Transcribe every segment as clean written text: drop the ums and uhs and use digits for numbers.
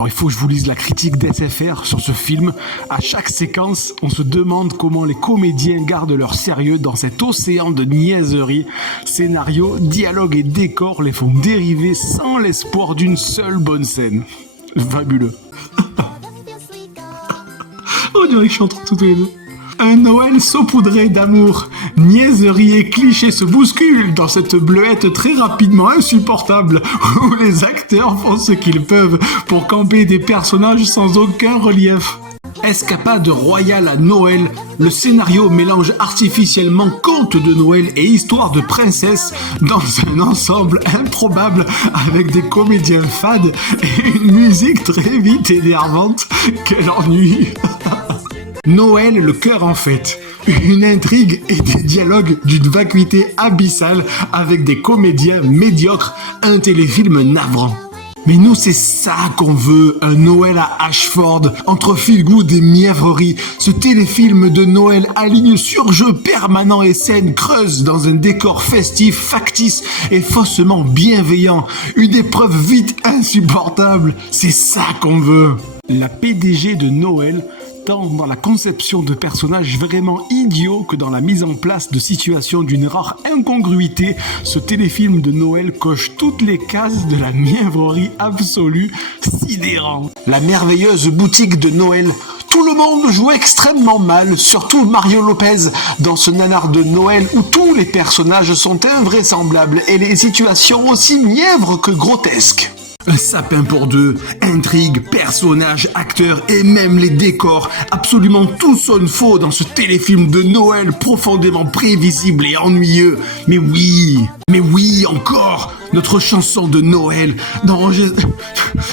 Alors, il faut que je vous lise la critique d'SFR sur ce film. À chaque séquence, on se demande comment les comédiens gardent leur sérieux dans cet océan de niaiseries. Scénario, dialogue et décor les font dériver sans l'espoir d'une seule bonne scène. Fabuleux. On dirait que je suis entre tous les deux. Un Noël saupoudré d'amour, niaiseries et clichés se bousculent dans cette bleuette très rapidement insupportable où les acteurs font ce qu'ils peuvent pour camper des personnages sans aucun relief. Escapade royale à Noël, le scénario mélange artificiellement conte de Noël et histoire de princesse dans un ensemble improbable avec des comédiens fades et une musique très vite énervante. Quel ennui! Noël, le cœur en fête. Une intrigue et des dialogues d'une vacuité abyssale avec des comédiens médiocres, un téléfilm navrant. Mais nous, c'est ça qu'on veut, un Noël à Ashford, entre feel-good et mièvrerie. Ce téléfilm de Noël aligne surjeu permanent et scène creuse dans un décor festif, factice et faussement bienveillant. Une épreuve vite insupportable. C'est ça qu'on veut. La PDG de Noël, tant dans la conception de personnages vraiment idiots que dans la mise en place de situations d'une rare incongruité, ce téléfilm de Noël coche toutes les cases de la mièvrerie absolue, sidérant. La merveilleuse boutique de Noël. Tout le monde joue extrêmement mal, surtout Mario Lopez, dans ce nanar de Noël où tous les personnages sont invraisemblables et les situations aussi mièvres que grotesques. Un sapin pour deux, intrigue, personnages, acteurs et même les décors. Absolument tout sonne faux dans ce téléfilm de Noël profondément prévisible et ennuyeux. Mais oui, encore notre chanson de Noël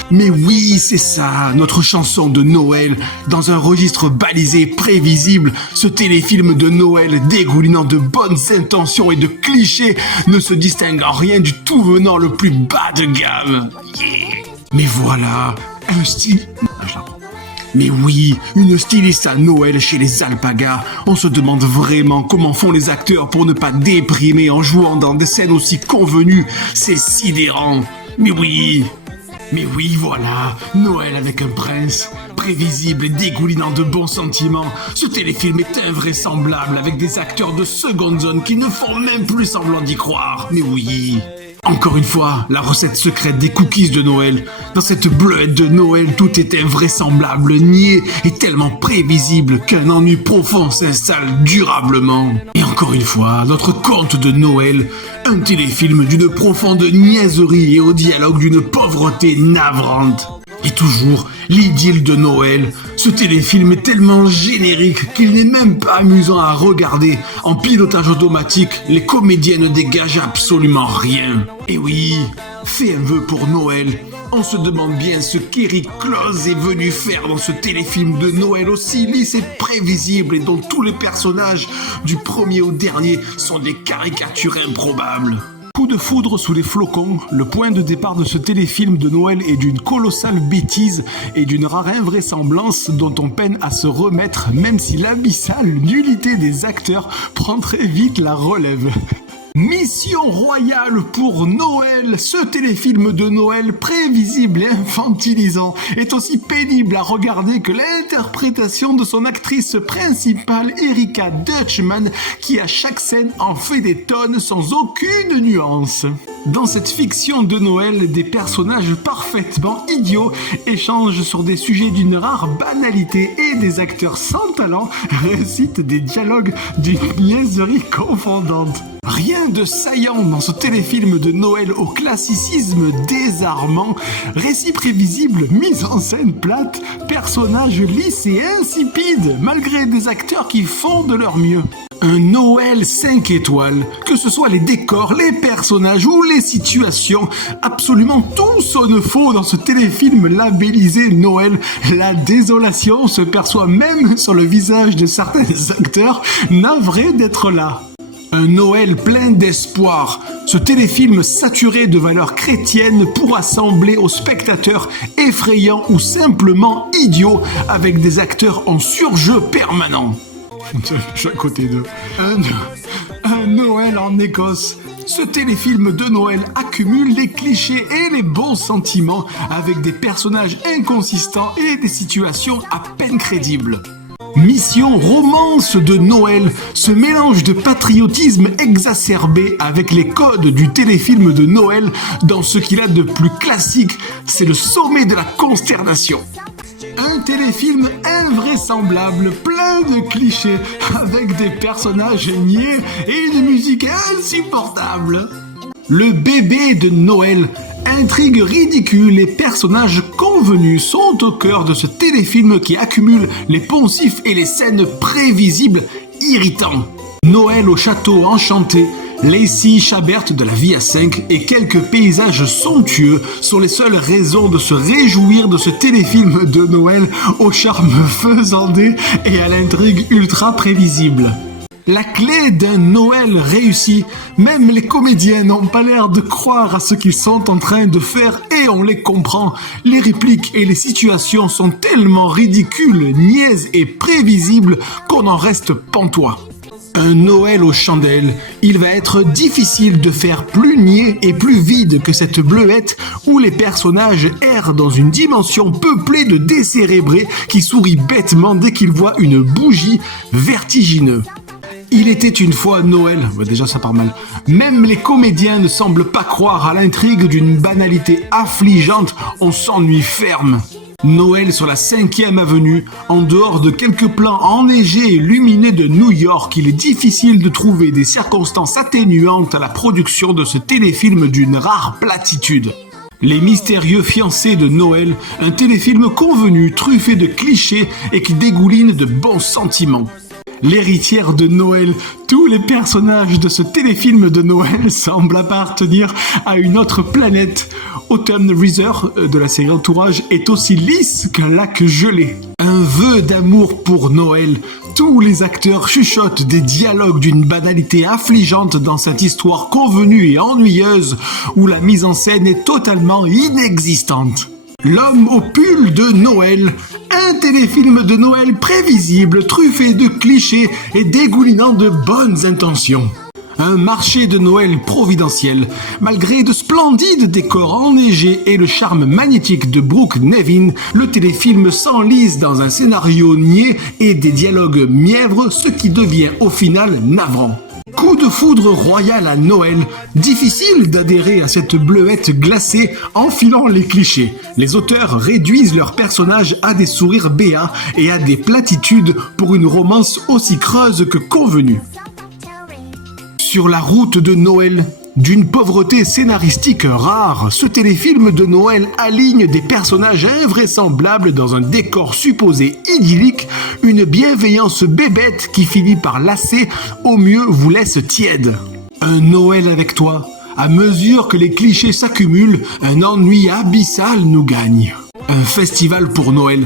Mais oui, c'est ça, notre chanson de Noël dans un registre balisé, prévisible. Ce téléfilm de Noël dégoulinant de bonnes intentions et de clichés ne se distingue en rien du tout venant le plus bas de gamme. Yeah. Mais voilà, un style... Mais oui, une styliste à Noël chez les Alpagas. On se demande vraiment comment font les acteurs pour ne pas déprimer en jouant dans des scènes aussi convenues. C'est sidérant. Mais oui, voilà, Noël avec un prince, prévisible et dégoulinant de bons sentiments. Ce téléfilm est invraisemblable avec des acteurs de seconde zone qui ne font même plus semblant d'y croire. Mais oui... Encore une fois, la recette secrète des cookies de Noël. Dans cette bleuette de Noël, tout est invraisemblable, niais et tellement prévisible qu'un ennui profond s'installe durablement. Et encore une fois, notre conte de Noël, un téléfilm d'une profonde niaiserie et au dialogue d'une pauvreté navrante. Et toujours, l'idylle de Noël. Ce téléfilm est tellement générique qu'il n'est même pas amusant à regarder. En pilotage automatique, les comédiens ne dégagent absolument rien. Et oui, fais un vœu pour Noël. On se demande bien ce qu'Eric Close est venu faire dans ce téléfilm de Noël aussi lisse et prévisible et dont tous les personnages, du premier au dernier, sont des caricatures improbables. Coup de foudre sous les flocons, le point de départ de ce téléfilm de Noël est d'une colossale bêtise et d'une rare invraisemblance dont on peine à se remettre, même si l'abyssale nullité des acteurs prend très vite la relève. Mission royale pour Noël. Ce téléfilm de Noël prévisible et infantilisant est aussi pénible à regarder que l'interprétation de son actrice principale Erika Dutchman qui à chaque scène en fait des tonnes sans aucune nuance. Dans cette fiction de Noël, des personnages parfaitement idiots échangent sur des sujets d'une rare banalité et des acteurs sans talent récitent des dialogues d'une niaiserie confondante. Rien de saillant dans ce téléfilm de Noël au classicisme désarmant, récit prévisible, mise en scène plate, personnages lisses et insipides, malgré des acteurs qui font de leur mieux. Un Noël 5 étoiles, que ce soit les décors, les personnages ou les situations, absolument tout sonne faux dans ce téléfilm labellisé Noël. La désolation se perçoit même sur le visage de certains acteurs, navrés d'être là. Un Noël plein d'espoir. Ce téléfilm saturé de valeurs chrétiennes pourra sembler aux spectateurs effrayant ou simplement idiot avec des acteurs en surjeu permanent. Je suis à côté d'eux. Un Noël en Écosse. Ce téléfilm de Noël accumule les clichés et les bons sentiments avec des personnages inconsistants et des situations à peine crédibles. Mission romance de Noël, ce mélange de patriotisme exacerbé avec les codes du téléfilm de Noël dans ce qu'il a de plus classique, c'est le sommet de la consternation. Un téléfilm invraisemblable, plein de clichés, avec des personnages niais et une musique insupportable. Le bébé de Noël, intrigue ridicule et personnages convenus sont au cœur de ce téléfilm qui accumule les poncifs et les scènes prévisibles irritants. Noël au château enchanté, Lacey Chabert de la vie à 5 et quelques paysages somptueux sont les seules raisons de se réjouir de ce téléfilm de Noël au charme faisandé et à l'intrigue ultra prévisible. La clé d'un Noël réussi, même les comédiens n'ont pas l'air de croire à ce qu'ils sont en train de faire et on les comprend. Les répliques et les situations sont tellement ridicules, niaises et prévisibles qu'on en reste pantois. Un Noël aux chandelles, il va être difficile de faire plus niais et plus vide que cette bleuette où les personnages errent dans une dimension peuplée de décérébrés qui sourient bêtement dès qu'ils voient une bougie, vertigineux. Il était une fois Noël, déjà ça part mal. Même les comédiens ne semblent pas croire à l'intrigue d'une banalité affligeante, on s'ennuie ferme. Noël sur la 5e avenue, en dehors de quelques plans enneigés et lumineux de New York, il est difficile de trouver des circonstances atténuantes à la production de ce téléfilm d'une rare platitude. Les mystérieux fiancés de Noël, un téléfilm convenu, truffé de clichés et qui dégouline de bons sentiments. L'héritière de Noël, tous les personnages de ce téléfilm de Noël semblent appartenir à une autre planète. Autumn Reserve de la série Entourage est aussi lisse qu'un lac gelé. Un vœu d'amour pour Noël. Tous les acteurs chuchotent des dialogues d'une banalité affligeante dans cette histoire convenue et ennuyeuse où la mise en scène est totalement inexistante. L'homme au pull de Noël, un téléfilm de Noël prévisible, truffé de clichés et dégoulinant de bonnes intentions. Un marché de Noël providentiel, malgré de splendides décors enneigés et le charme magnétique de Brooke Nevin, le téléfilm s'enlise dans un scénario niais et des dialogues mièvres, ce qui devient au final navrant. Coup de foudre royal à Noël, difficile d'adhérer à cette bleuette glacée enfilant les clichés. Les auteurs réduisent leurs personnages à des sourires béats et à des platitudes pour une romance aussi creuse que convenue. Sur la route de Noël, d'une pauvreté scénaristique rare, ce téléfilm de Noël aligne des personnages invraisemblables dans un décor supposé idyllique, une bienveillance bébête qui finit par lasser, au mieux vous laisse tiède. Un Noël avec toi, à mesure que les clichés s'accumulent, un ennui abyssal nous gagne. Un festival pour Noël.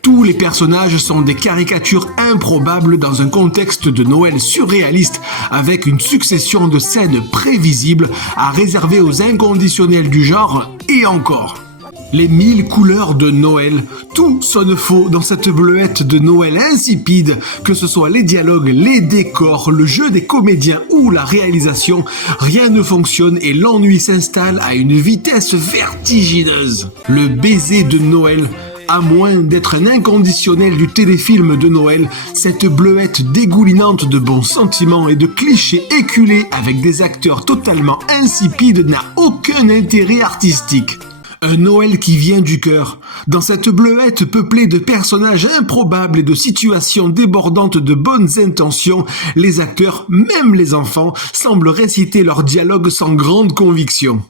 Tous les personnages sont des caricatures improbables dans un contexte de Noël surréaliste avec une succession de scènes prévisibles à réserver aux inconditionnels du genre et encore. Les 1000 couleurs de Noël, tout sonne faux dans cette bleuette de Noël insipide, que ce soit les dialogues, les décors, le jeu des comédiens ou la réalisation, rien ne fonctionne et l'ennui s'installe à une vitesse vertigineuse. Le baiser de Noël, à moins d'être un inconditionnel du téléfilm de Noël, cette bleuette dégoulinante de bons sentiments et de clichés éculés avec des acteurs totalement insipides n'a aucun intérêt artistique. Un Noël qui vient du cœur. Dans cette bleuette peuplée de personnages improbables et de situations débordantes de bonnes intentions, les acteurs, même les enfants, semblent réciter leurs dialogues sans grande conviction.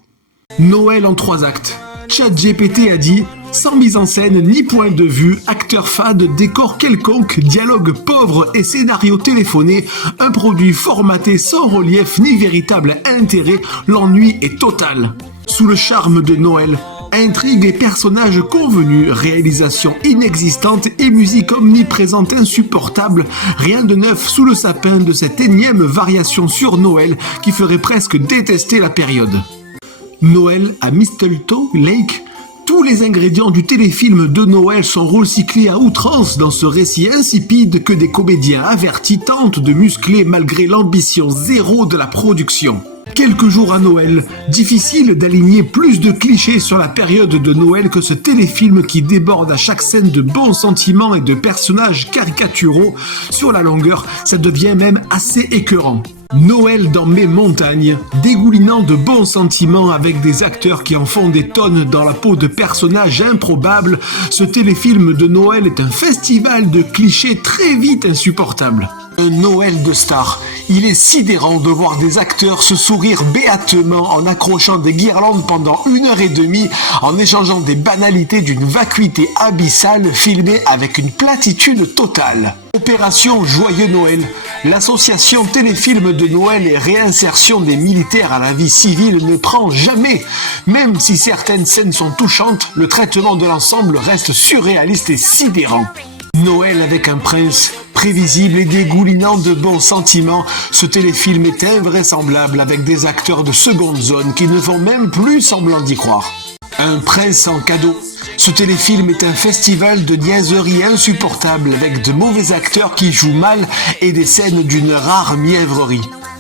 Noël en 3 actes. ChatGPT a dit « Sans mise en scène ni point de vue, acteur fade, décor quelconque, dialogue pauvre et scénario téléphoné, un produit formaté sans relief ni véritable intérêt, l'ennui est total. » Sous le charme de Noël, intrigue et personnages convenus, réalisation inexistante et musique omniprésente insupportable, rien de neuf sous le sapin de cette énième variation sur Noël qui ferait presque détester la période. Noël à Mistletoe Lake. Tous les ingrédients du téléfilm de Noël sont recyclés à outrance dans ce récit insipide que des comédiens avertis tentent de muscler malgré l'ambition zéro de la production. Quelques jours à Noël, difficile d'aligner plus de clichés sur la période de Noël que ce téléfilm qui déborde à chaque scène de bons sentiments et de personnages caricaturaux. Sur la longueur, ça devient même assez écœurant. Noël dans mes montagnes, dégoulinant de bons sentiments avec des acteurs qui en font des tonnes dans la peau de personnages improbables, ce téléfilm de Noël est un festival de clichés très vite insupportables. Un Noël de stars. Il est sidérant de voir des acteurs se sourire béatement en accrochant des guirlandes pendant 1h30, en échangeant des banalités d'une vacuité abyssale filmée avec une platitude totale. Opération Joyeux Noël, l'association téléfilm de Noël et réinsertion des militaires à la vie civile ne prend jamais. Même si certaines scènes sont touchantes, le traitement de l'ensemble reste surréaliste et sidérant. Noël avec un prince, prévisible et dégoulinant de bons sentiments, ce téléfilm est invraisemblable avec des acteurs de seconde zone qui ne font même plus semblant d'y croire. Un prince en cadeau. Ce téléfilm est un festival de niaiseries insupportables avec de mauvais acteurs qui jouent mal et des scènes d'une rare mièvrerie.